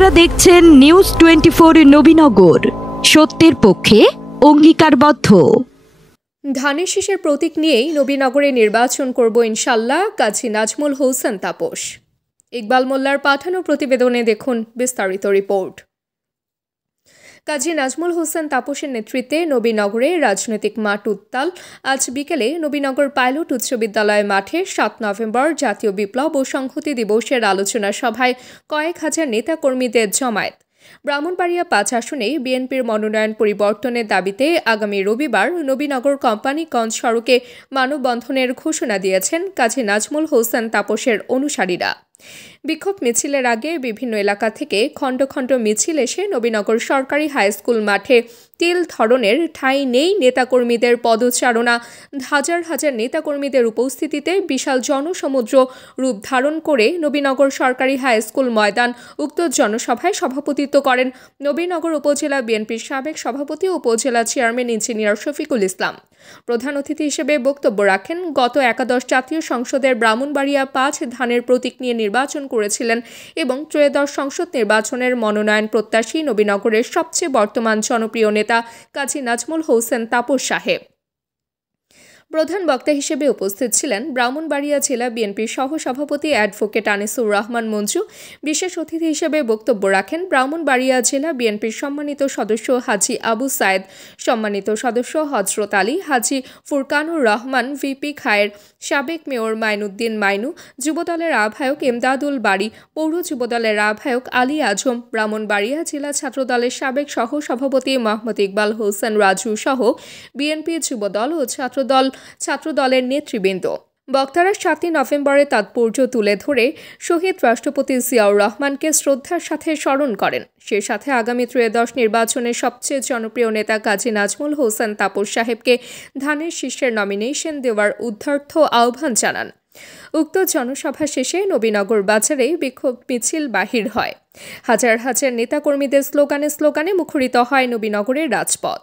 আপনারা দেখছেন নিউজ 24 নবীনগর, সত্যের পক্ষে অঙ্গীকারবদ্ধ। ধানের শীষের প্রতীক নিয়েই নবীনগরে নির্বাচন করব ইনশাল্লাহ, কাজী নাজমুল হোসেন তাপস। ইকবাল মোল্লার পাঠানো প্রতিবেদনে দেখুন বিস্তারিত রিপোর্ট। কাজী নাজমুল হোসেন তাপসের নেতৃত্বে নবীনগরে রাজনৈতিক মাঠ উত্তাল। আজ বিকেলে নবীনগর পাইলট উচ্চ বিদ্যালয় মাঠে 7 নভেম্বর জাতীয় বিপ্লব ও সংহতি দিবসের আলোচনা সভায় কয়েক হাজার নেতাকর্মীদের জমায়েত। ব্রাহ্মণবাড়িয়া 5 আসনে বিএনপির মনোনয়ন পরিবর্তনের দাবিতে আগামী রবিবার নবীনগর কোম্পানিগঞ্জ সড়কে মানববন্ধনের ঘোষণা দিয়েছেন কাজী নাজমুল হোসেন তাপসের অনুসারীরা। বিক্ষোভ মিছিলের আগে বিভিন্ন এলাকা থেকে খণ্ড খণ্ড মিছিল এসে নবীনগর সরকারি হাই স্কুল মাঠে তিল ধরনের ঠাঁই নেই নেতাকর্মীদের পদচারণা। হাজার হাজার নেতাকর্মীদের উপস্থিতিতে বিশাল জনসমুদ্র রূপ ধারণ করে নবীনগর সরকারি হাই স্কুল ময়দান। উক্ত জনসভায় সভাপতিত্ব করেন নবীনগর উপজেলা বিএনপির সাবেক সভাপতি ও উপজেলা চেয়ারম্যান ইঞ্জিনিয়ার শফিকুল ইসলাম। প্রধান অতিথি হিসেবে বক্তব্য রাখেন গত একাদশ জাতীয় সংসদের ব্রাহ্মণবাড়িয়া 5 ধানের প্রতীক নিয়ে নির্বাচন করেছিলেন এবং ত্রয়োদশ সংসদ নির্বাচনের মনোনয়ন প্রত্যাশী নবীনগরের সবচেয়ে বর্তমান জনপ্রিয় নেতা কাজী নাজমুল হোসেন তাপস সাহেব। প্রধান বক্তা হিসেবে উপস্থিত ছিলেন ব্রাহ্মণবাড়িয়া জেলা বিএনপির সহসভাপতি অ্যাডভোকেট আনিসুর রহমান মঞ্জু। বিশেষ অতিথি হিসেবে বক্তব্য রাখেন ব্রাহ্মণবাড়িয়া জেলা বিএনপির সম্মানিত সদস্য হাজী আবু সায়েদ, সম্মানিত সদস্য হজরত আলী, হাজী ফুরকানুর রহমান, ভিপি খায়ের, সাবেক মেয়র মাইনুদ্দিন মাইনু, যুবদলের আহ্বায়ক এমদাদুল বাড়ি, পৌর যুবদলের আহ্বায়ক আলী আজম, ব্রাহ্মণবাড়িয়া জেলা ছাত্রদলের সাবেক সহসভাপতি মোহাম্মদ ইকবাল হোসেন রাজু সহ বিএনপি যুবদল ও ছাত্রদলের নেতৃবৃন্দ। বক্তারা 7 নভেম্বরের তাৎপর্য তুলে ধরে শহীদ রাষ্ট্রপতি জিয়াউর রহমানকে শ্রদ্ধার সাথে স্মরণ করেন। সে সাথে আগামী ত্রয়োদশ নির্বাচনের সবচেয়ে জনপ্রিয় নেতা কাজী নাজমুল হোসেন তাপস সাহেবকে ধানের শীর্ষের নমিনেশন দেওয়ার উদ্ধার্থ আহ্বান জানান। উক্ত জনসভা শেষে নবীনগর বাজারে বিক্ষোভ মিছিল বাহির হয়। হাজার হাজার নেতাকর্মীদের স্লোগানে মুখরিত হয় নবীনগরের রাজপথ।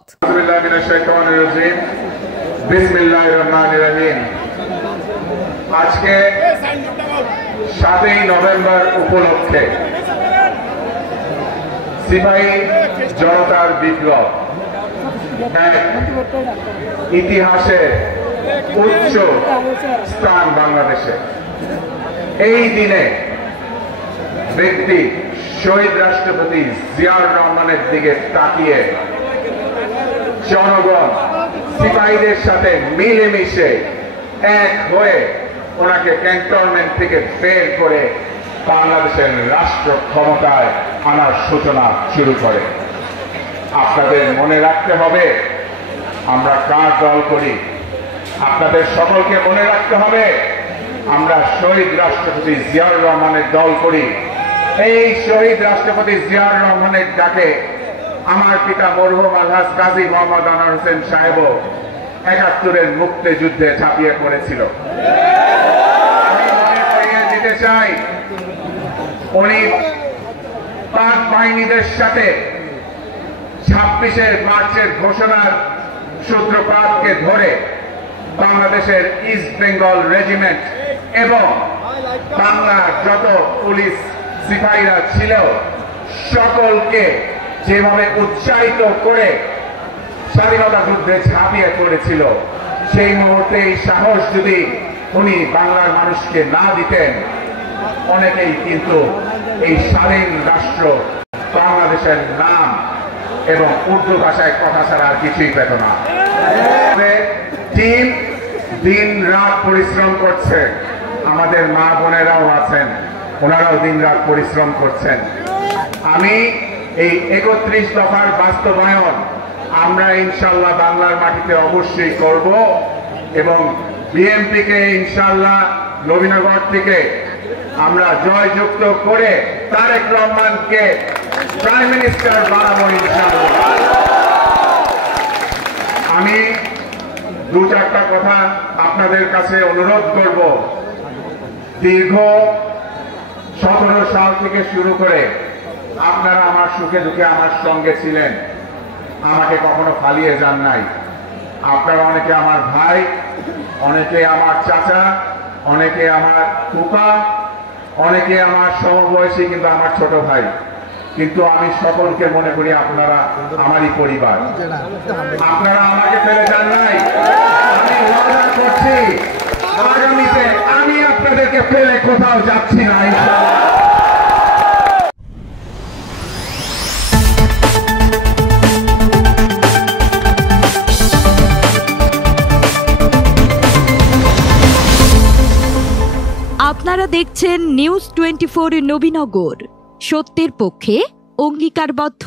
আজকে 7 নভেম্বর উপলক্ষে সিপাহী জনতার বিপ্লব ইতিহাসে উচ্চ স্থান বাংলাদেশে। এই দিনে ব্যক্তি শহীদ রাষ্ট্রপতি জিয়াউর রহমানের দিকে তাকিয়ে জনগণ সিপাহীদের সাথে মিলেমিশে এক হয়ে ওনাকে ক্যান্টনমেন্ট থেকে বের করে বাংলাদেশের রাষ্ট্র ক্ষমতায় আনার সূচনা শুরু করে। আপনাদের মনে রাখতে হবে আমরা কার দল করি। আপনাদের সকলকে মনে রাখতে হবে আমরা শহীদ রাষ্ট্রপতি জিয়াউর রহমানের দল করি। এই শহীদ রাষ্ট্রপতি জিয়াউর রহমানের ডাকে আমার পিতা মরহুম আলহাজ কাজী মোহাম্মদ আনোয়ার হোসেন সাহেবও 71-এর মুক্তিযুদ্ধে ঝাঁপিয়ে পড়েছিল। দিতে চাই উনি পাক বাহিনীদের সাথে 26 মার্চের ঘোষণার সূত্রপাতকে ধরে বাংলাদেশের ইস্ট বেঙ্গল রেজিমেন্ট এবং বাংলার যত পুলিশ সিপাহীরা ছিল সকলকে যেভাবে উৎসাহিত করে স্বাধীনতা যুদ্ধে ঝাঁপিয়ে পড়েছিল, সেই মুহূর্তে এই সাহস যদি উনি বাংলার মানুষকে না দিতেন, অনেকেই কিন্তু এই স্বাধীন রাষ্ট্র বাংলাদেশের নাম এবং উর্দু ভাষায় কথা ছাড়া আর কিছুই পেত না। টিম দিন রাত পরিশ্রম করছে, আমাদের মা বোনেরাও আছেন, ওনারাও দিন রাত পরিশ্রম করছেন। আমি এই 31 দফার বাস্তবায়ন আমরা ইনশাল্লাহ বাংলার মাটিতে অবশ্যই করব এবং বিএনপিকে ইনশাল্লাহ নবীনগর থেকে আমরা জয়যুক্ত করে তারেক রহমানকে প্রাইম মিনিস্টার বানাবো ইনশাল্লাহ। আমি 2-4টা কথা আপনাদের কাছে অনুরোধ করব। দীর্ঘ 17 সাল থেকে শুরু করে আপনারা আমার সুখে দুঃখে আমার সঙ্গে ছিলেন, আমাকে কখনো ফালিয়ে যান নাই। আপনারা অনেকে আমার ভাই, অনেকে আমার চাচা, অনেকে আমার ফুপা, অনেকে আমার সমবয়সী কিন্তু আমার ছোট ভাই। কিন্তু আমি সকলকে মনে করি আপনারা আমারই পরিবার, আপনারা আমাকে ফেলে যান নাই। আমি ওয়াদা করছি আগামীতে আমি আপনাদেরকে ফেলে কোথাও যাচ্ছি না ইনশাআল্লাহ। আপনারা দেখছেন নিউজ 24 নবীনগর, সত্যের পক্ষে অঙ্গীকারবদ্ধ।